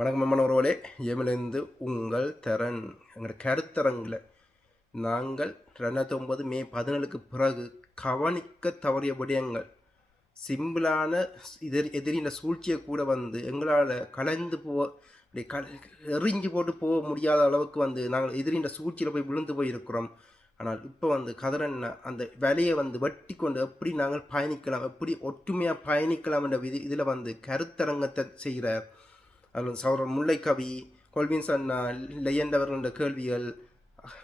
வணக்கம் மாணவர்களே, ஏமிலிருந்து உங்கள் தரன். எங்களோட கருத்தரங்கில் நாங்கள் 2009 மே 17க்கு பிறகு கவனிக்க தவறிய விடயங்கள், சிம்பிளான எதிரின சூழ்ச்சியை கூட எங்களால் கலந்து எறிஞ்சு போட்டு போக முடியாத அளவுக்கு நாங்கள் எதிரின சூழ்ச்சியில் போய் விழுந்து போயிருக்கிறோம். ஆனால் இப்போ கதிரண்ணா அந்த வேலையை வெட்டி கொண்டு எப்படி நாங்கள் பயணிக்கலாம், எப்படி ஒற்றுமையாக பயணிக்கலாம் என்ற இதில் கருத்தரங்கத்தை செய்கிறார். அதில் சகோதரர் முல்லைக்கவி, கொல்வின்ஸ் அண்ணா, லெயண்ட் அவர்கள கேள்விகள்,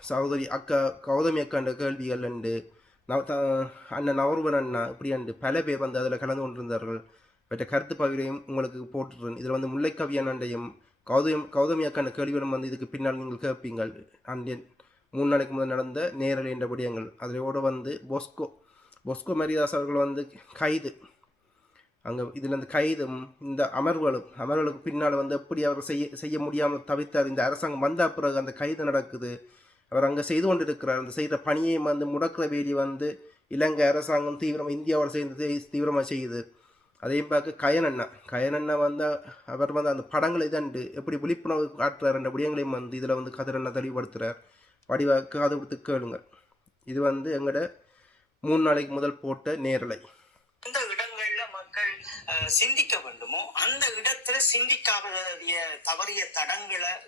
சகோதரி அக்கா கௌதமி அக்காண்ட கேள்விகள் அண்டு அண்ணன் நவருவன் அண்ணா இப்படி அண்டு பல பேர் அதில் கலந்து கொண்டிருந்தார்கள். மற்ற கருத்து பகிரையும் உங்களுக்கு போட்டுருன். இதில் முல்லைக்கவி அண்ணண்டையும் கௌதமி அக்காண்ட கேள்விகளும் இதுக்கு பின்னால் நீங்கள் கேட்பீங்கள். அண்ட் 3 நாளைக்கு முதல் நடந்த நேரலை என்ற விடயங்கள், அதோடு பொஸ்கோ மரிதாஸ் அவர்கள் கைது, அங்கே இதில் கைதும் இந்த அமர்வுகளுக்கு பின்னால் எப்படி அவர் செய்ய முடியாமல் தவித்தார். இந்த அரசாங்கம் வந்த பிறகு அந்த கைது நடக்குது. அவர் அங்கே செய்து கொண்டிருக்கிறார். அந்த செய்கிற பணியை முடக்கிற வேலி இலங்கை அரசாங்கம் இந்தியாவோட சேர்ந்து தீவிரமாக செய்யுது. அதையும் பார்க்க கயனண்ணா அவர் அந்த படங்களை தண்டு எப்படி விழிப்புணர்வு காட்டுறார் என்ற விடயங்களையும் இதில் கதிரண்ணா தெளிவுபடுத்துகிறார். வடிவாக காது கொடுத்து கேளுங்க. இது எங்களோட 3 நாளைக்கு முதல் போட்ட நேரலை. சிந்திக்க வேண்டுமோ அந்த இடத்துல சிந்திக்காத தவறிய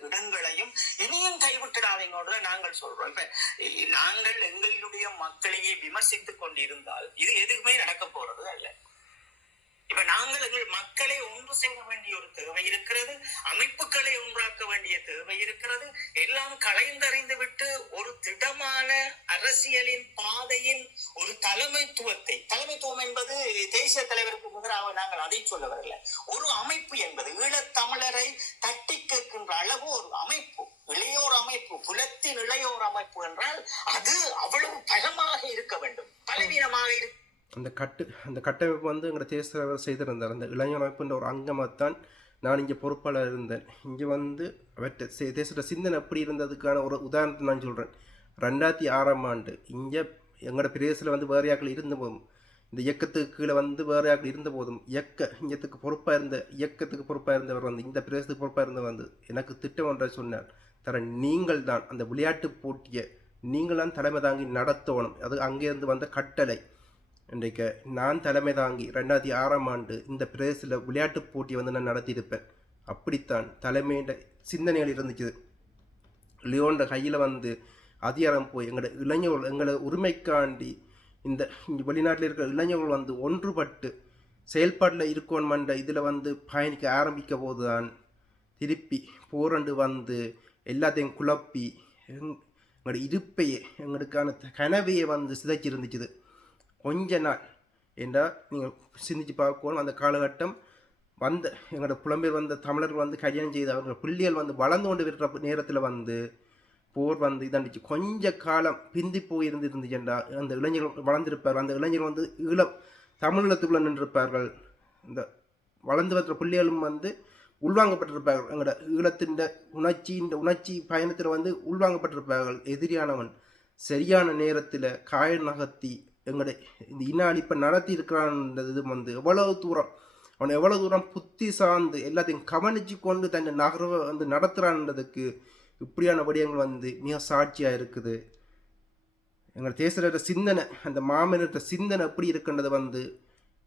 இடங்களையும் இனியும் கைவிட்டுடாதீங்கன்னு நாங்கள் சொல்றோம். இப்ப நாங்கள் எங்களுடைய மக்களையே விமர்சித்துக் கொண்டிருந்தால் இது எதுவுமே நடக்க போறது அல்ல. இப்ப நாங்கள் எங்கள் மக்களை ஒன்று செய்ய வேண்டிய ஒரு தேவை இருக்கிறது, அமைப்புகளை ஒன்றாக்க வேண்டிய தேவை இருக்கிறது. எல்லாம் களைந்தறிந்து விட்டு ஒரு திடமான அரசியலின் பாதையின் ஒரு தலைமைத்துவம் என்பது தேசிய தலைவருக்கு முதலாக நாங்கள் அதை சொல்ல வரல. ஒரு அமைப்பு என்பது ஈழத்தமிழரை தட்டி கேட்கின்ற அளவு ஒரு அமைப்பு, இளையோர் அமைப்பு, புலத்தின் இளையோர் அமைப்பு என்றால் அது அவ்வளவு பலமாக இருக்க வேண்டும், பலவீனமாக இருக்க. அந்த கட்டமைப்பு எங்களோட தேசிய தலைவர் செய்திருந்தார். அந்த இளைஞர் அமைப்புன்ற ஒரு அங்கமாகத்தான் நான் இங்கே பொறுப்பாளர் இருந்தேன். இங்கே அவற்றை தேச சிந்தனை எப்படி இருந்ததுக்கான ஒரு உதாரணத்தை நான் சொல்கிறேன். 2006ஆம் ஆண்டு இங்கே எங்களோட பிரதேசத்தில் வேறு யாக்கள் இருந்த போதும், இந்த இயக்கத்துக்கு கீழே வேறு யாக்கள் இருந்த போதும் இயக்கத்துக்கு பொறுப்பாக இருந்தவர் இந்த பிரதேசத்துக்கு பொறுப்பாக இருந்தவர் எனக்கு திட்டம் ஒன்றை சொன்னார். நீங்கள் தான் அந்த விளையாட்டு போட்டியை நீங்கள் தான் தலைமை தாங்கி நடத்தணும். அது அங்கேருந்து வந்த கட்டளை. இன்றைக்கு நான் தலைமை தாங்கி 2006ஆம் ஆண்டு இந்த பிரதேசத்தில் விளையாட்டு போட்டியை நான் நடத்தியிருப்பேன். அப்படித்தான் தலைமையிட சிந்தனைகள் இருந்துச்சு. லியோன்ற கையில் அதிகாரம் போய் எங்களை உரிமைக்காண்டி இந்த வெளிநாட்டில் இருக்கிற இளைஞர்கள் ஒன்றுபட்டு செயல்பாட்டில் இருக்கணுமன்ற இதில் பயணிக்க ஆரம்பிக்க போது தான் திருப்பி போரண்டு எல்லாத்தையும் குழப்பி எங்களோட இருப்பையே எங்களுக்கான கனவையை சிதைச்சி இருந்துச்சுது. கொஞ்ச நாள் என்றால் நீங்கள் சிந்திச்சு பார்க்கணும். அந்த காலகட்டம் எங்களோட புலம்பெயர் தமிழர்கள் கல்யாணம் செய்து அவர்கள் பிள்ளைகள் வளர்ந்து கொண்டு இருக்கிற நேரத்தில் போர் இதாண்டிச்சு. கொஞ்ச காலம் பிந்தி போய் இருந்துச்சுண்டா அந்த இளைஞர்கள் வளர்ந்திருப்பார்கள். அந்த இளைஞர்கள் ஈழம் தமிழீழத்துக்குள்ளே நின்றிருப்பார்கள். இந்த வளர்ந்து வர பிள்ளைகளும் உள்வாங்கப்பட்டிருப்பார்கள். எங்களோட ஈழத்தின் உணர்ச்சி பயணத்தில் உள்வாங்கப்பட்டிருப்பார்கள். எதிரியானவன் சரியான நேரத்தில் காய நகர்த்தி எங்களுடைய இந்த இன அழிப்பை நடத்தி இருக்கிறான்றது அவன் எவ்வளோ தூரம் புத்தி சார்ந்து எல்லாத்தையும் கவனித்து கொண்டு தன்னை நகர்வை நடத்துகிறான்றதுக்கு இப்படியான விடயங்கள் மிக சாட்சியாக இருக்குது. எங்கள் தேசத்தோட சிந்தனை, அந்த மாமனத்த சிந்தனை எப்படி இருக்குன்றது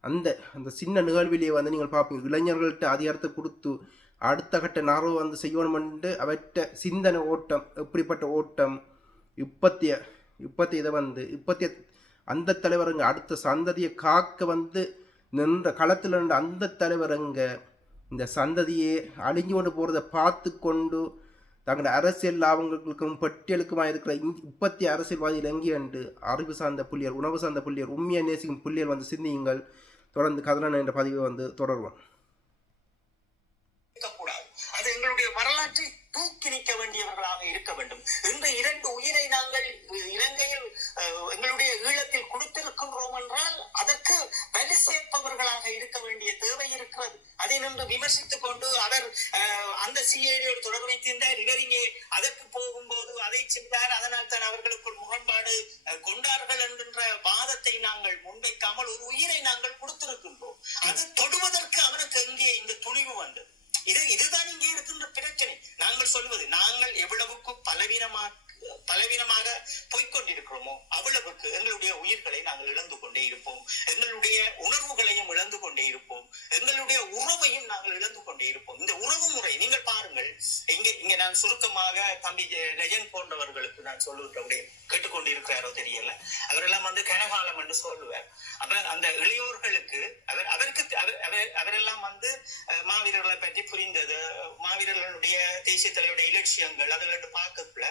அந்த சின்ன நிகழ்விலேயே நீங்கள் பார்ப்பீங்க. இளைஞர்கள்ட்ட அதிகாரத்தை கொடுத்து அடுத்த கட்ட நகர்வு செய்யணுமென்று அவற்ற சிந்தனை ஓட்டம் எப்படிப்பட்ட ஓட்டம். இப்பத்திய அந்த தலைவருங்க அடுத்த சந்ததியை காக்க நின்ற களத்தில் நின்ற அந்த தலைவருங்க இந்த சந்ததியே அழிஞ்சு கொண்டு போகிறத பார்த்து கொண்டு தங்களோட அரசியல் லாபங்களுக்கும் பட்டியலுக்குமாக இருக்கிற இப்பத்திய அரசியல்வாதிகள் எங்கே என்று அறிவு சார்ந்த புள்ளியர், உணவு சார்ந்த புள்ளியர், உண்மையை நேசிக்கும் புள்ளியர் சிந்தியுங்கள். தொடர்ந்து கதிரண்ணா என்ற பதிவை தொடருவோம். அது எங்களுடைய வரலாற்றை தூக்கி நிற்க வேண்டியவர்களாக இருக்க வேண்டும். இந்த 2 உயிரை நாங்கள் இலங்கையில் எங்களுடைய ஈழத்தில் கொடுத்திருக்கின்றோம் என்றால் அதற்கு வலு சேர்ப்பவர்களாக இருக்க வேண்டிய தேவை இருக்கிறது. அதை நின்று விமர்சித்துக் கொண்டு அவர் அந்த சிஐடியோடு தொடர்பு வைத்திருந்தார், இவர் இங்கே அதற்கு போகும்போது அதை செய்தார், அதனால் தான் அவர்களுக்குள் முரண்பாடு கொண்டார்கள் என்கின்ற வாதத்தை நாங்கள் முன்வைக்காமல் ஒரு உயிரை நாங்கள் கொடுத்திருக்கின்றோம். அது தொடுவதற்கு அவனுக்கு எங்கே இந்த துணிவு வந்தது? இதுதான் இங்கே இருக்கின்ற பிரச்சனை. நாங்கள் சொல்வது, நாங்கள் எவ்வளவுக்கு பலவீனமாக போய்கொண்டிருக்கிறோமோ அவ்வளவுக்கு எங்களுடைய உயிர்களை நாங்கள் இழந்து கொண்டே இருப்போம், எங்களுடைய உணர்வுகளையும் இழந்து கொண்டே இருப்போம், எங்களுடைய உறவையும் நாங்கள் இழந்து கொண்டே இருப்போம். இந்த உறவு முறை நீங்கள் பாருங்கள், இங்க நான் சுருக்கமாக தம்பி லெஜன் போன்றவர்களுக்கு நான் சொல்லுகிறேன், கேட்டுக்கொண்டிருக்கிறாரோ தெரியல, அவரெல்லாம் கனகாலம் என்று சொல்லுவார். அப்ப அந்த இளையோர்களுக்கு அவரெல்லாம் மாவீரர்களை பற்றி புரிந்தது, மாவீரர்களுடைய தேசிய தலைவருடைய இலட்சியங்கள் அதுகளை பார்க்கக்குள்ள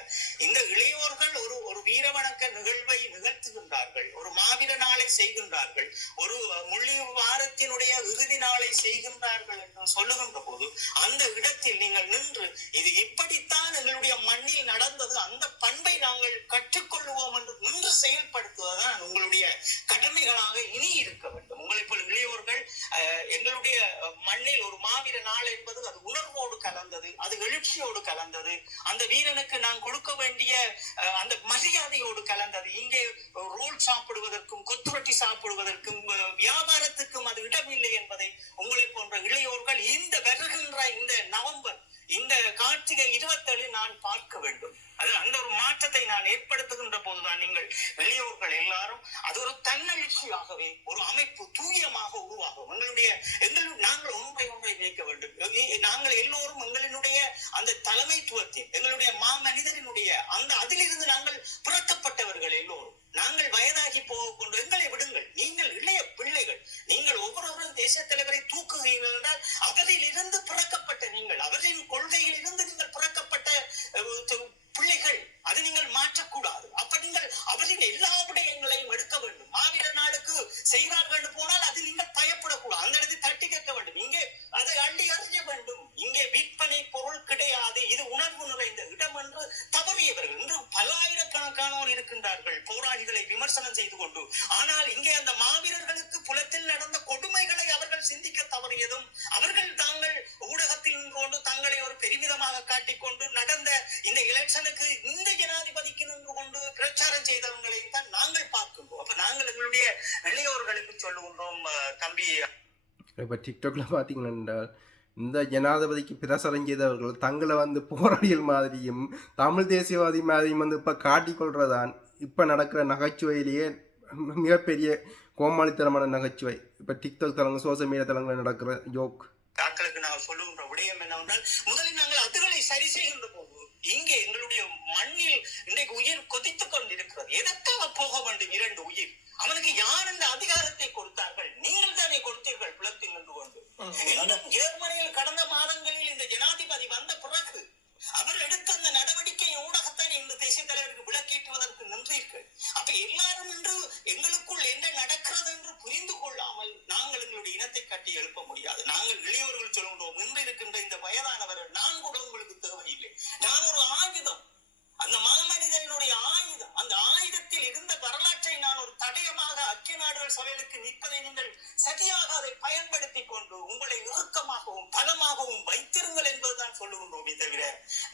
இந்த இளையோர்கள் ஒரு வீர வணக்க நிகழ்வை நிகழ்த்துகின்றார்கள், ஒரு மாவீர நாளை செய்கின்றார்கள், ஒரு முள்ளி வாரத்தினுடைய இறுதி நாளை செய்கின்றார்கள் என்று சொல்லுகின்ற போது அந்த இடத்தில் நீங்கள் நின்று இது இப்படித்தான் எங்களுடைய மண்ணில் நடந்தது, அந்த பண்பை நாங்கள் கற்றுக்கொள்வோம் என்று நின்று செயல்படுத்துவதுதான் உங்களுடைய கடமைகளாக இனி இருக்க வேண்டும். உங்களை போல் இளையோர்கள் எங்களுடைய மண்ணில் ஒரு மாவீர நாள் என்பது அது உணர்வோடு கலந்தது, அது எழுச்சியோடு கலந்தது, அந்த வீரனுக்கு நான் கொடுக்க வேண்டிய அந்த மரியாதையோடு கலந்தது. இங்கே ரோல் சாப்பிடுவதற்கும் கொத்துரொட்டி சாப்பிடுவதற்கும் வியாபாரத்துக்கும் அது இடமில்லை என்பதை உங்களை போன்ற இளையோர்கள் இந்த வருகின்ற இந்த நவம்பர் இந்த கார்த்திகை 27 நான் பார்க்க வேண்டும். அது அந்த ஒரு மாற்றத்தை நான் ஏற்படுத்துகின்ற போதுதான் நீங்கள் வெளியோர்கள் எல்லாரும் அது ஒரு தன்னெழுச்சியாகவே ஒரு அமைப்பு தூயமாக உருவாகும். நாங்கள் ஒன்றை நினைக்க வேண்டும். நாங்கள் எல்லோரும் எங்களினுடைய அந்த தலைமைத்துவத்தின் எங்களுடைய மாமனிதரினுடைய அந்த அதிலிருந்து நாங்கள் புறக்கப்பட்டவர்கள் எல்லோரும். நாங்கள் வயதாகி போக கொண்டு எங்களை விடுங்கள், நீங்கள் இளைய பிள்ளைகள், நீங்கள் ஒவ்வொருவரும் தேச தலைவரை தூக்குகிறீர்கள் என்றால் அவரில் இருந்து பிறக்கப்பட்ட நீங்கள், அவரின் கொள்கையில் இருந்து நீங்கள் பிறக்கப்பட்ட பிள்ளைகள், அதை நீங்கள் மாற்றக்கூடாது. அப்ப நீங்கள் அவரின் எல்லா விடயங்களையும் எடுக்க வேண்டும். மாவீர நாளுக்கு செய்வார்கள் போனால் அதில் நீங்கள் பயப்படக்கூடாது, அந்த இடத்தை தட்டி கேட்க வேண்டும், இங்கே அதை அள்ளி அறிய வேண்டும். இங்கே விற்பனை பொருள் கிடையாது, இது உணர்வு நிறைந்த இடம் என்று தவறியவர்கள் இன்று பல்லாயிரக்கணக்கானோர் இருக்கின்றார்கள் போராளிகளை விமர்சனம் செய்து கொண்டு. ஆனால் இங்கே அந்த மாவீரர்களுக்கு புலத்தில் நடந்த கொடுமைகளை அவர்கள் சிந்திக்க தவறியதும், அவர்கள் தாங்கள் ஊடகத்தில் நின்று கொண்டு தங்களை ஒரு பெருமிதமாக காட்டிக்கொண்டு நடந்த இந்த எலெக்ஷனுக்கு இந்த ஜனாதிபதிக்கு நின்று கொண்டு பிரச்சாரம் செய்தவங்களை தான் நாங்கள் பார்க்கின்றோம். அப்ப நாங்கள் எங்களுடைய இளையோர்களுக்கு சொல்லுகின்றோம், தம்பி இப்போ டிக்டாக்ல பார்த்தீங்கன்னா இந்த ஜனாதிபதிக்கு பிரசாரம் செய்தவர்கள் தங்களை போராளிகள் மாதிரியும் தமிழ் தேசியவாதி மாதிரியும் இப்போ காட்டிக்கொள்றதான் இப்போ நடக்கிற நகைச்சுவையிலேயே மிகப்பெரிய கோமாளித்தனமான நகைச்சுவை. இப்போ டிக்டாக் தளங்கள் சோசியல் மீடியா தளங்களில் நடக்கிற ஜோக். தாக்களுக்கு நான் சொல்லுகின்ற விடயம் என்னவென்றால், முதலில் நாங்கள் அதுகளை சரி செய்கின்ற போது இங்கே எங்களுடைய மண்ணில் இன்றைக்கு உயிர் கொதித்துக் கொண்டிருக்கிறது. எதற்காக போக வேண்டும் 2 உயிர்? அவனுக்கு யார் இந்த அதிகாரத்தை கொடுத்தார்கள்? நீங்கள் தானே கொடுத்தீர்கள் புலத்தில் நின்று கொண்டு. ஜெர்மனியில் கடந்த மாதங்களில் இந்த ஜனாதிபதி வந்த பிறகு அவர் எடுத்த அந்த நடவடிக்கை ஊடகத்தான் இந்த தேசிய தலைவருக்கு விளக்கேற்றுவதற்கு நின்றீர்கள். அப்ப எல்லாரும் என்று எங்களுக்குள் என்ன நடக்கிறது என்று புரிந்து கொள்ளாமல் நாங்கள் எங்களுடைய இனத்தை கட்டி எழுப்ப முடியாது. நாங்கள் இளையோர்கள் சொல்லுகிறோம், இன்று இருக்கின்ற இந்த வயதானவர்கள் நான் கூட உங்களுக்கு தேவையில்லை, நான் ஒரு ஆயுதம், அந்த மாமனிதனுடைய ஆயுதம், அந்த ஆயுதத்தில் இருந்த வரலாற்றை நான் ஒரு தடயமாக ஐக்கிய நாடுகள் சபைகளுக்கு நிற்பதை நீங்கள் சரியாக அதை பயன்படுத்தி கொண்டு உங்களை இறுக்கமாகவும் பலமாகவும் வைத்திருங்கள் என்பதுதான் சொல்லுகின்றோமே தவிர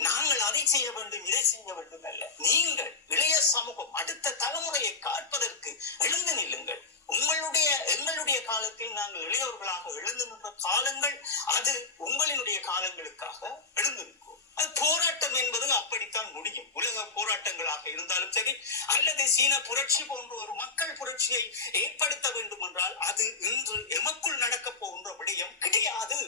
நாங்கள் அதை செய்ய வேண்டும் இதை செய்ய வேண்டும் அல்ல. நீங்கள் இளைய சமூகம் அடுத்த தலைமுறையை காப்பதற்கு எழுந்து நில்லுங்கள். எங்களுடைய காலத்தில் நாங்கள் இளையோர்களாக எழுந்து நின்ற காலங்கள் அது உங்களினுடைய காலங்களுக்காக எழுந்து நிற்கும். அது போராட்டம் என்பது அப்படித்தான் முடியும். உலக போராட்டங்களாக இருந்தாலும் சரி, அல்லது சீன புரட்சி போன்ற ஒரு மக்கள் புரட்சியை ஏற்படுத்த வேண்டும் என்றால் அது இன்று எமக்குள் நடக்க போகின்ற விடயம் கிடையாது.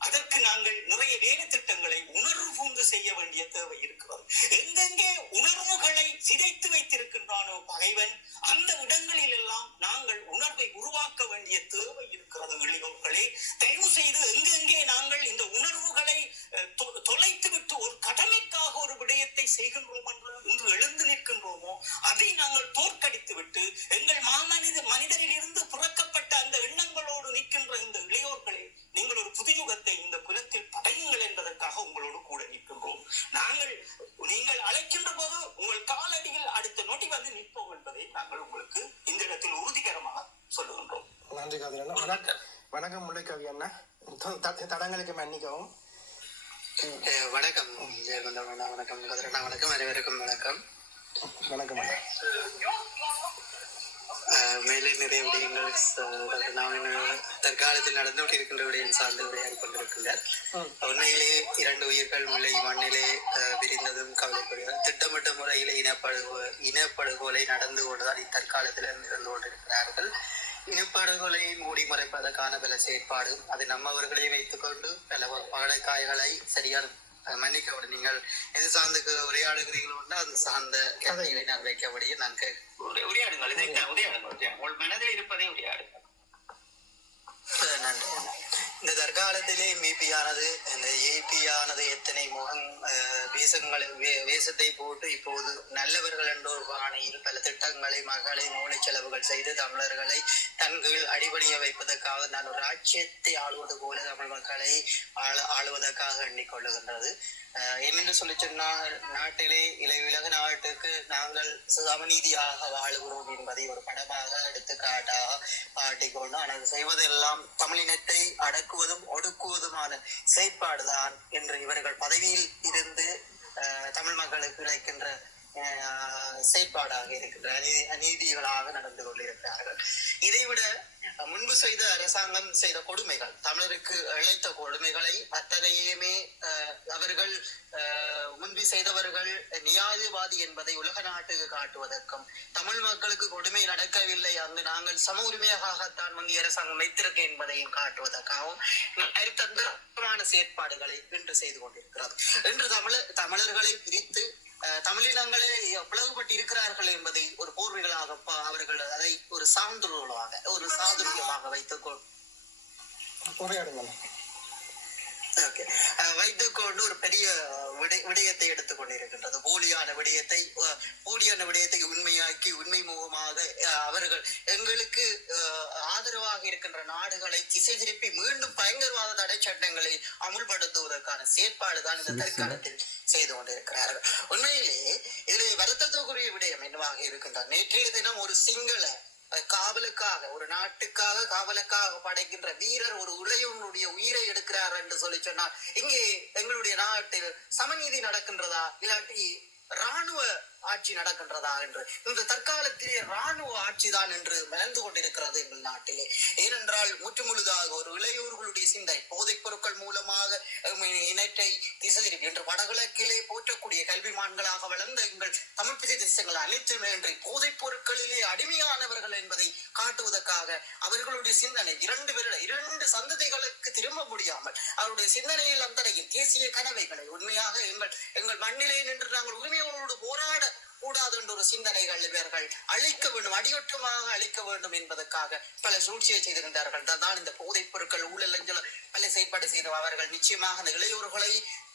அதற்கு நாங்கள் நிறைய வேலை திட்டங்களை உணர்வு பூந்து செய்ய வேண்டிய தேவை இருக்கிறது. எங்கெங்கே உணர்வுகளை சிதைத்து வைத்திருக்கின்றானோ பகைவன், அந்த இடங்களில் எல்லாம் நாங்கள் உணர்வை உருவாக்க வேண்டிய தேவை இருக்கிறது. இளையோர்களே, தயவு செய்து எங்கெங்கே நாங்கள் இந்த உணர்வுகளை தொலைத்து விட்டு ஒரு கடமைக்காக ஒரு விடயத்தை செய்கின்றோம் என்று இன்று எழுந்து நிற்கின்றோமோ அதை நாங்கள் தோற்கடித்து விட்டு எங்கள் மனிதரில் இருந்து புறக்கப்பட்ட அந்த எண்ணங்களோடு நிற்கின்ற இந்த இளையோர்களே, நீங்கள் ஒரு புதுயுகத்தை இந்த புலத்தில் படையுங்கள் என்பதற்காக உங்களோடு கூட நிற்கின்றோம். நீங்கள் அழைக்கின்ற போது உங்கள் காலடியில் அடுத்த நொடி வந்து நிற்போம் என்பதை நாங்கள் உங்களுக்கு இந்த இடத்தில் உறுதிகரமாக சொல்லுகின்றோம். நன்றி காதலண்ணா. வணக்கம் முல்லைக்கவி அண்ணா, தடங்களுக்கு மன்னிக்கவும். வணக்கம் ஜெயகுந்தண்ணா, வணக்கம் கதிரண்ணா, வணக்கம் அனைவருக்கும் வணக்கம். வணக்கம் அண்ணா. மேலே நிறைய விடயங்கள் நான் தற்காலத்தில் நடந்து கொண்டிருக்கின்ற விடயம் சார்ந்து விளையாடி கொண்டிருக்கின்றார். உண்மையிலே 2 உயிர்கள் முல்லை மண்ணிலே விரிந்ததும் கவலைப்படுகிறார். திட்டமிட்ட முறையிலே இனப்படுகொலை நடந்து கொண்டுதான் இத்தற்காலத்தில் இருந்து கொண்டிருக்கிறார்கள். இனப்படுகொலை மூடி மறைப்பதற்கான பல செயற்பாடு அது நம்மவர்களை வைத்துக் கொண்டு பல பகடைக்காய்களை சரியான மன்னிக்கவிட நீங்கள் எது சார்ந்து உரையாடுகிறீர்களோ அது சார்ந்த கதைகளை நான் வைக்கபடியே நான் உரையாடுங்கள் உங்கள் மனதில் இருப்பதை உரையாடுங்கள். நன்றி. இந்த தற்காலத்திலே மீபியானது இந்த ஏபியானது எத்தனை முகம் வேஷத்தை போட்டு இப்போது நல்லவர்கள் என்ற ஒரு பாணியில் பல திட்டங்களை மகளை மூளை செலவுகள் செய்து தமிழர்களை தன் கீழ் அடிபணிய வைப்பதற்காக நான் ஒரு ராஜ்யத்தை ஆளுவது போல தமிழ் மக்களை ஆளுவதற்காக எண்ணிக்கொள்ளுகின்றது. என்னென்று சொல்லி சொன்னால் நாட்டிலே இலகுலக நாட்டுக்கு நாங்கள் சமநீதியாக வாழுகிறோம் என்பதை ஒரு படமாக எடுத்துக்காட்டாக காட்டிக்கொண்டு ஆனால் செய்வதெல்லாம் தமிழினத்தை அடக்குவதும் ஒடுக்குவதுமான செயற்பாடுதான் என்று இவர்கள் பதவியில் இருந்து தமிழ் மக்களுக்கு கிடைக்கின்ற செயற்பாடாக இருக்கின்ற அநீதிகளாக நடந்து கொண்டிருக்கிறார்கள். இதைவிட முன்பு செய்த அரசாங்கம் செய்த கொடுமைகள் தமிழருக்கு இழைத்த கொடுமைகளை அத்தனையுமே அவர்கள் முன்பு செய்தவர்கள் நியாயவாதி என்பதை உலக நாட்டுக்கு காட்டுவதற்கும் தமிழ் மக்களுக்கு கொடுமை நடக்கவில்லை அங்கு நாங்கள் சம உரிமையாகத்தான் மத்திய அரசாங்கம் வைத்திருக்க என்பதையும் காட்டுவதற்காகவும் அரித்தந்தமான செயற்பாடுகளை இன்று செய்து கொண்டிருக்கிறது. இன்று தமிழர்களை பிரித்து தமிழினங்களே பிளவுபட்டு இருக்கிறார்கள் என்பதை ஒரு போர்வைகளாக அவர்கள் அதை ஒரு சாதுரியமாக வைத்துக்கொண்டு ஒரு பெரிய விடயத்தை எடுத்துக் கொண்டிருக்கின்றது. போலியான விடயத்தை உண்மையாக்கி உண்மை முகமாக அவர்கள் எங்களுக்கு ஆதரவாக இருக்கின்ற நாடுகளை திசை திருப்பி மீண்டும் பயங்கரவாத தடை சட்டங்களை அமுல்படுத்துவதற்கான செயற்பாடுதான் இந்த தற்காலத்தில் செய்து கொண்டிருக்கிறார்கள். உண்மையிலே இதில் வருத்தத்துக்குரிய விடயம் என்னவாக இருக்கின்றார். நேற்றைய தினம் ஒரு சிங்கள காவலுக்காக ஒரு நாட்டுக்காக காவலுக்காக படைக்கின்ற வீரர் ஒரு இளையவனுடைய உயிரை எடுக்கிறார் என்று சொல்லி சொன்னார். இங்கே எங்களுடைய நாட்டில் சமநீதி நடக்கின்றதா இல்லாட்டி இராணுவ ஆட்சி நடக்கின்றதா என்று இந்த தற்காலத்திலே இராணுவ ஆட்சி தான் என்று மலர்ந்து கொண்டிருக்கிறது எங்கள் நாட்டிலே. ஏனென்றால் முற்றுமுழுதாக ஒரு இளையோர்களுடைய சிந்தை போதைப் பொருட்கள் மூலமாக இனத்தை திசை திருப்பி என்று வடகிழக்கிலே போற்றக்கூடிய கல்விமான்களாக வளர்ந்த எங்கள் தமிழ் பிரதேசங்கள் அனைத்துமே என்று போதைப் பொருட்களிலே அடிமையானவர்கள் என்பதை காட்டுவதற்காக அவர்களுடைய சிந்தனை 2 சந்ததிகளுக்கு திரும்ப முடியாமல் அவருடைய சிந்தனையில் அந்த தேசிய கனவைகளை உண்மையாக எங்கள் மண்ணிலே நின்று நாங்கள் உரிமையோடு போராட கூடாது என்ற ஒரு சிந்தனைகள் இவர்கள் அழிக்க வேண்டும், அடியொற்றமாக அழிக்க வேண்டும் என்பதற்காக பல சூழ்ச்சியை செய்திருந்தார்கள். தான் இந்த போதைப் பொருட்கள் ஊழல் பல செயற்பாடு செய்த அவர்கள் நிச்சயமாக அந்த இளையோர்களை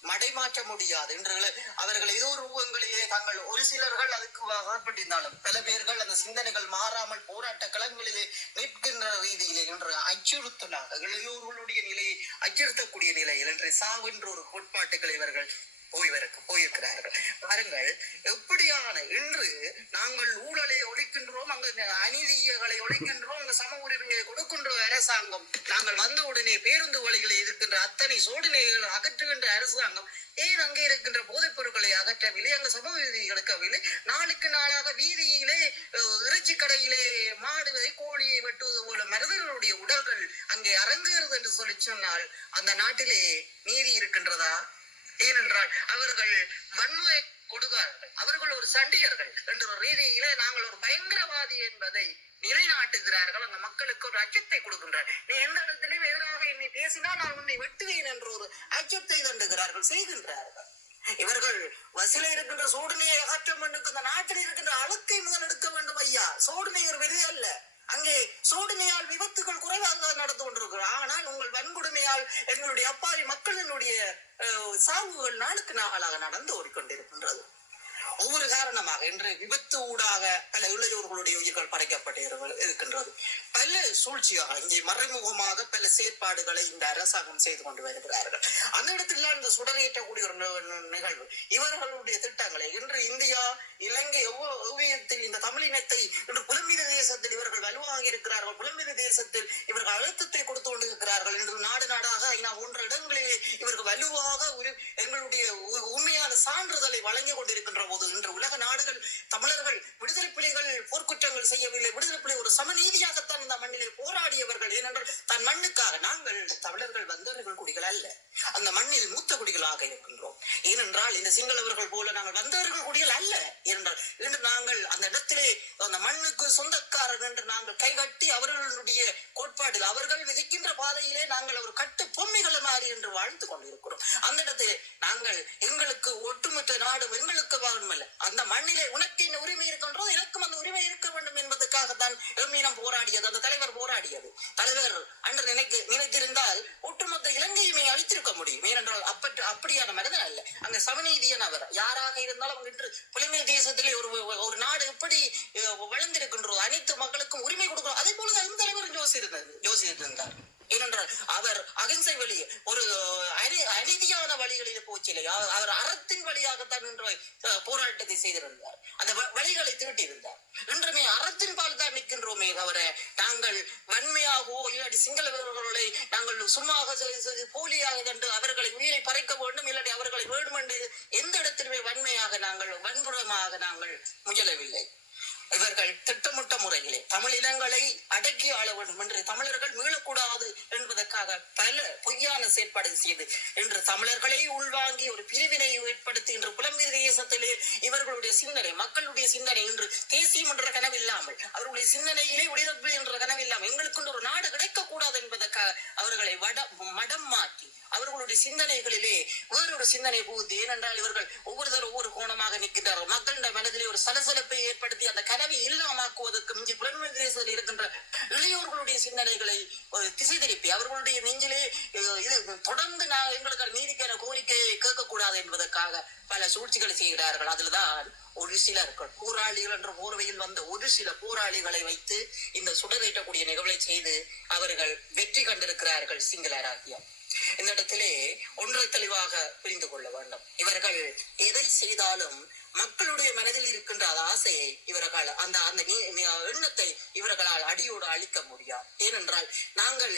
மடைமாற்ற முடியாது என்று அவர்கள் ஏதோ ரூபங்களிலே தங்கள் ஒரு சிலர்கள் அதுக்கு அகப்பட்டிருந்தாலும் பல பேர்கள் அந்த சிந்தனைகள் மாறாமல் போராட்ட களங்களிலே நிற்கின்ற ரீதியிலே என்று அச்சுறுத்தலாக இளையோர்களுடைய நிலையை அச்சுறுத்தக்கூடிய நிலையில் என்று சாவென்ற ஒரு கோட்பாட்டுகளை இவர்கள் போயிருக்கிறார்கள். பாருங்கள் எப்படியான இன்று நாங்கள் ஊழலை ஒழிக்கின்றோம், அங்கு அநீதிகளை ஒழிக்கின்றோம், அங்கு சம உரிமையை கொடுக்கின்ற அரசாங்கம் நாங்கள் வந்த உடனே பேருந்து வழிகளில் இருக்கின்ற அத்தனை சோதனைகள் அகற்றுகின்ற அரசாங்கம் ஏன் அங்கே இருக்கின்ற போதைப் பொருட்களை அகற்றவில்லை, அங்கு சம விதி எடுக்கவில்லை. நாளுக்கு நாளாக வீதியிலே இறைச்சி கடையிலே மாடுவை கோழியை வெட்டுவது போல மனிதர்களுடைய உடல்கள் அங்கே அரங்குகிறது என்று சொல்லி சொன்னால் அந்த நாட்டிலே நீதி இருக்கின்றதா? ஏனென்றால் அவர்கள் வன்முறை கொடுக்கார்கள், அவர்கள் ஒரு சண்டியர்கள் என்ற ஒரு ரீதியிலே நாங்கள் ஒரு பயங்கரவாதி என்பதை நிலைநாட்டுகிறார்கள். அந்த மக்களுக்கு ஒரு அச்சத்தை கொடுக்கின்றார். நீ எந்த இடத்திலும் எதிராக என்னை பேசினால் நான் உன்னை வெட்டுவேன் என்ற ஒரு அச்சத்தை தண்டுகிறார்கள், செய்கின்றார்கள். இவர்கள் வசில இருக்கின்ற சோதனையை அகற்ற வேண்டும், இந்த நாட்டில் இருக்கின்ற அழுக்கை முதல் எடுக்க வேண்டும். ஐயா, சோதனை ஒரு விதி அல்ல. அங்கே சோதனையால் விபத்துகள் குறைவாக நடந்து கொண்டிருக்கிறார். ஆனால் உங்கள் வன்கொடுமையால் எங்களுடைய அப்பாவி மக்களினுடைய சாவுகள் நாளுக்கு நாளாக நடந்து ஓடிக்கொண்டிருக்கின்றது. ஒவ்வொரு காரணமாக இன்று விபத்து ஊடாக பல இளையோர்களுடைய உயிர்கள் படைக்கப்பட்டு இருக்கின்றது. பல சூழ்ச்சியாக இங்கே மறைமுகமாக பல செயற்பாடுகளை இந்த அரசாங்கம் செய்து கொண்டு வருகிறார்கள். அந்த இடத்துல இந்த சுடரேற்றக்கூடிய ஒரு நிகழ்வு இவர்களுடைய திட்டங்களை இன்று இந்தியா இலங்கை ஓவியத்தில் இந்த தமிழினத்தை இன்று புலம்பெயர் தேசத்தில் இவர்கள் வலுவாக இருக்கிறார்கள். புலம்பெயர் தேசத்தில் இவர்கள் அழுத்தத்தை கொடுத்து கொண்டிருக்கிறார்கள். இன்று நாடாக ஐநா போன்ற இடங்களிலே இவர்கள் வலுவாக எங்களுடைய உண்மையான சான்றிதழை வழங்கிக் கொண்டிருக்கின்ற போது இன்று உலக நாடுகள் தமிழர்கள் விடுதலை புலிகள் போர்க்குற்றங்கள் செய்யவில்லை, விடுதலை புலி ஒரு சமநீதியாகத்தான் இந்த மண்ணிலே போராடியவர்கள். ஏனென்றால் தன் மண்ணுக்காக நாங்கள் தமிழர்கள் வந்தவர்கள் குடிகள் அல்ல, அந்த மண்ணில் மூத்த குடிகளாக இருக்கின்றோம். ஏனென்றால் இந்த சிங்களவர்கள் போல நாங்கள் வந்தவர்கள் குடிகள் அல்ல. ஏனென்றால் இன்று நாங்கள் அந்த இடத்திலே அந்த மண்ணுக்கு சொந்தக்காரர் என்று நாங்கள் கைகட்டி அவர்களுடைய கோட்பாடில் அவர்கள் விதிக்கின்ற பாதையிலே நாங்கள் ஒரு கட்டு பொம்மைகளை மாறி என்று வாழ்ந்து கொண்டிருக்கிறோம். அந்த இடத்திலே நாங்கள் எங்களுக்கு ஒட்டுமொத்த நாடும் எங்களுக்கு வாழுமல்ல, அந்த மண்ணிலே உனக்கு என்ன உரிமை இருக்கின்றோ எனக்கும் அந்த உரிமை இருக்க வேண்டும் என்பதற்காகத்தான் எம்மீனம் போராடியது, அந்த தலைவர் போராடியது. தலைவர் அன்று நினைத்திருந்தால் ஒட்டுமொத்த இலங்கையுமே அழித்திருக்க முடியும். ஏனென்றால் அப்படியான மனிதன் அல்ல, அங்க சமநீதியன் அவர். யாராக இருந்தாலும் இன்று புலிமை தேசத்திலே ஒரு நாடு எப்படி வளர்ந்திருக்கின்றோ அனைத்து மக்களுக்கும் உரிமை கொடுக்கிறோம், அதே போலதான் தலைவர் யோசித்திருந்தார். ஏனென்றால் அவர் அகிம்சை வழி ஒரு அநீதியான வழிகளில் போச்சில்லை, அவர் அறத்தின் வழியாகத்தான் இன்று போராட்டத்தை செய்திருந்தார், அந்த வழிகளை திரட்டியிருந்தார். இன்றுமே அறத்தின் பால் தான் நிற்கின்றோமே தவிர நாங்கள் வன்மையாகவோ இல்லாட்டி சிங்களவர்களை நாங்கள் சும்மாக போலியாக கண்டு அவர்களை உயிரை பறைக்க வேண்டும் இல்லாட்டி அவர்களை வேண்டும் என்று எந்த இடத்திலுமே வன்மையாக நாங்கள் வன்புறமாக நாங்கள் முயலவில்லை. இவர்கள் திட்டமிட்ட முறையிலே தமிழ் இனங்களை அடக்கி ஆள வேண்டும் என்று தமிழர்கள் மீளக்கூடாது என்பதற்காக பல பொய்யான செயற்பாடு செய்து இன்று தமிழர்களை உள்வாங்கி ஒரு பிரிவினை ஏற்படுத்தி இன்று புலம்பெயர் தேசத்திலே இவர்களுடைய சிந்தனை மக்களுடைய சிந்தனை இன்று தேசியம் என்ற கனவில்லாமல் அவர்களுடைய சிந்தனையிலே உயிரிழப்பு என்ற கனவில்லாமல் எங்களுக்கு ஒரு நாடு கிடைக்கக்கூடாது என்பதற்காக அவர்களை மடம் மாற்றி அவர்களுடைய சிந்தனைகளிலே வேறொரு சிந்தனை புகுத்தி, ஏனென்றால் இவர்கள் ஒவ்வொருத்தரும் ஒவ்வொரு கோணமாக நிற்கின்றார்கள். மக்களின் மனதிலே ஒரு சலசலப்பை ஏற்படுத்தி அந்த கனவை இல்லாமாக்குவதற்கு மிஞ்சி புலம்பெயர் தேசத்தில் இருக்கின்ற இளையோர்களுடைய சிந்தனைகளை திசை திருப்பி அவர்களுடைய நெஞ்சிலே இது தொடர்ந்து எங்களுக்கு நீதிக்கான கோரிக்கையை கேட்கக்கூடாது என்பதற்காக பல சூழ்ச்சிகளை செய்கிறார்கள். அதில்தான் ஒரு சிலர்கள் போராளிகள் என்ற போர்வையில் வந்த ஒரு சில போராளிகளை வைத்து இந்த சுடரேற்றக்கூடிய நிகழ்வை செய்து அவர்கள் வெற்றி கண்டிருக்கிறார்கள் சிங்களராகிய. இந்த இடத்திலே ஒன்றை தெளிவாக புரிந்து கொள்ள வேண்டும். இவர்கள் எதை செய்தாலும் மக்களுடைய மனதில் இருக்கின்ற ஆசையை இவர்கள் அந்த எண்ணத்தை இவர்களால் அடியோடு அழிக்க முடியாது. ஏனென்றால் நாங்கள்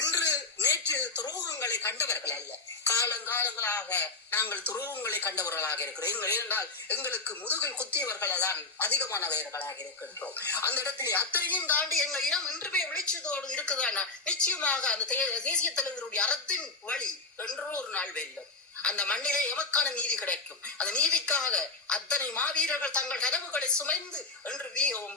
இன்று நேற்று துரோகங்களை கண்டவர்கள் அல்ல, காலங்காலங்களாக நாங்கள் துரோகங்களை கண்டவர்களாக இருக்கிறோம். ஏனென்றால் எங்களுக்கு முதுகில் குத்தியவர்கள் தான் அதிகமானவர்களாக இருக்கின்றோம். அந்த இடத்திலே அத்தனையும் தாண்டி எங்கள் இனம் இன்றுமே விளைச்சதோடு இருக்குதானா நிச்சயமாக அந்த தேசிய தலைவருடைய அறத்தின் வழி என்றோ ஒரு நாள் வெல்லும். அந்த மண்ணிலே எமக்கான நீதி கிடைக்கும். அந்த நீதிக்காக அத்தனை மாவீரர்கள் தங்கள் கனவுகளை சுமைந்து என்று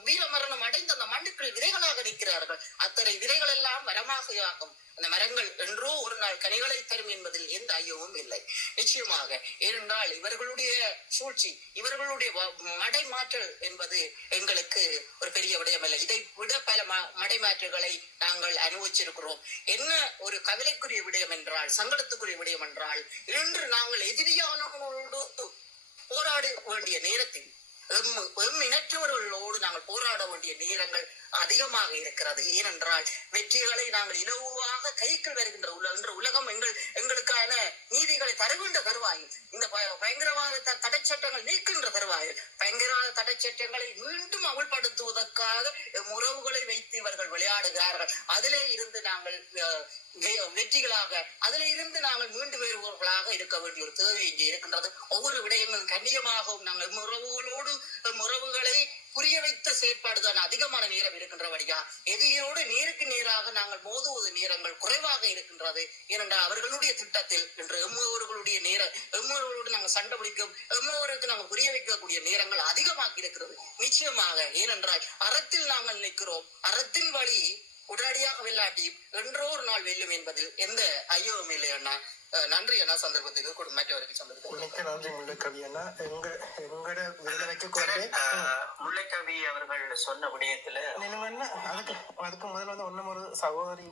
வீர மரணம் அடைந்த அந்த மண்ணுக்குள் விதைகளாக நிற்கிறார்கள். அத்தனை விதைகள் எல்லாம் மரமாக ஆகும். அந்த மரங்கள் என்றோ ஒரு நாள் கனிகளை தரும் என்பதில் எந்த ஐயமும் இல்லை நிச்சயமாக. ஏனென்றால் இவர்களுடைய சூழ்ச்சி இவர்களுடைய மடைமாற்றல் என்பது எங்களுக்கு ஒரு பெரிய விடயமல்ல. இதை விட பல மடைமாற்றுகளை நாங்கள் அனுபவிச்சிருக்கிறோம். என்ன ஒரு கவலைக்குரிய விடயம் என்றால் சங்கடத்துக்குரிய விடயம் என்றால் இன்று நாங்கள் எதிரியானவர்களோடு போராட வேண்டிய நேரத்தில் இனற்றவர்களோடு நாங்கள் போராட வேண்டிய நேரங்கள் அதிகமாக இருக்கிறது. ஏனென்றால் வெற்றிகளை நாங்கள் இலவாக கைக்குள் வருகின்ற உலகம் எங்களுக்கான நீதிகளை தருகின்ற தருவாயில் இந்த பயங்கரவாத தடை சட்டங்கள் நீக்கின்ற தருவாயில் பயங்கரவாத தடை சட்டங்களை மீண்டும் அமல்படுத்துவதற்காக உறவுகளை வைத்து இவர்கள் விளையாடுகிறார்கள். அதிலே இருந்து நாங்கள் வெற்றிகளாக அதில் இருந்து நாங்கள் மீண்டு வருபவர்களாக இருக்க வேண்டிய ஒரு தேவை இங்கே இருக்கின்றது. ஒவ்வொரு விடயங்களும் கண்ணியமாகவும் நாங்கள் உறவுகளை புரிய வைத்த செயற்பாடுதான் அதிகமான நேரம் இருக்கின்றபடியா எதிரியோடு நேருக்கு நேராக நாங்கள் மோதுவது நேரங்கள் குறைவாக இருக்கின்றது. ஏனென்றால் அவர்களுடைய திட்டத்தில் இன்று எம்மொருவர்களுடைய எம்மொருவரோடு நாங்கள் சண்டை பிடிக்கும் எம்மொருக்கு நாங்கள் புரிய வைக்கக்கூடிய நேரங்கள் அதிகமாக இருக்கிறது நிச்சயமாக. ஏனென்றால் அறத்தில் நாங்கள் நிற்கிறோம். அறத்தின் வழி உடனடியாக வெல்லாட்டியும் என்றோ ஒரு நாள் வெல்லும் என்பதில் எந்த ஐயமும் இல்லை அண்ணா. நன்றி அண்ணா சந்தர்ப்பத்துக்கு மற்றவருக்கு சந்தர்ப்பம். நன்றி முல்லைக்கவி அண்ணா. எங்கட வைக்க முல்லைக்கவி அவர்கள் சொன்ன விடயத்துல அதுக்கு முதல்ல வந்து ஒன்னும் ஒரு சகோதரி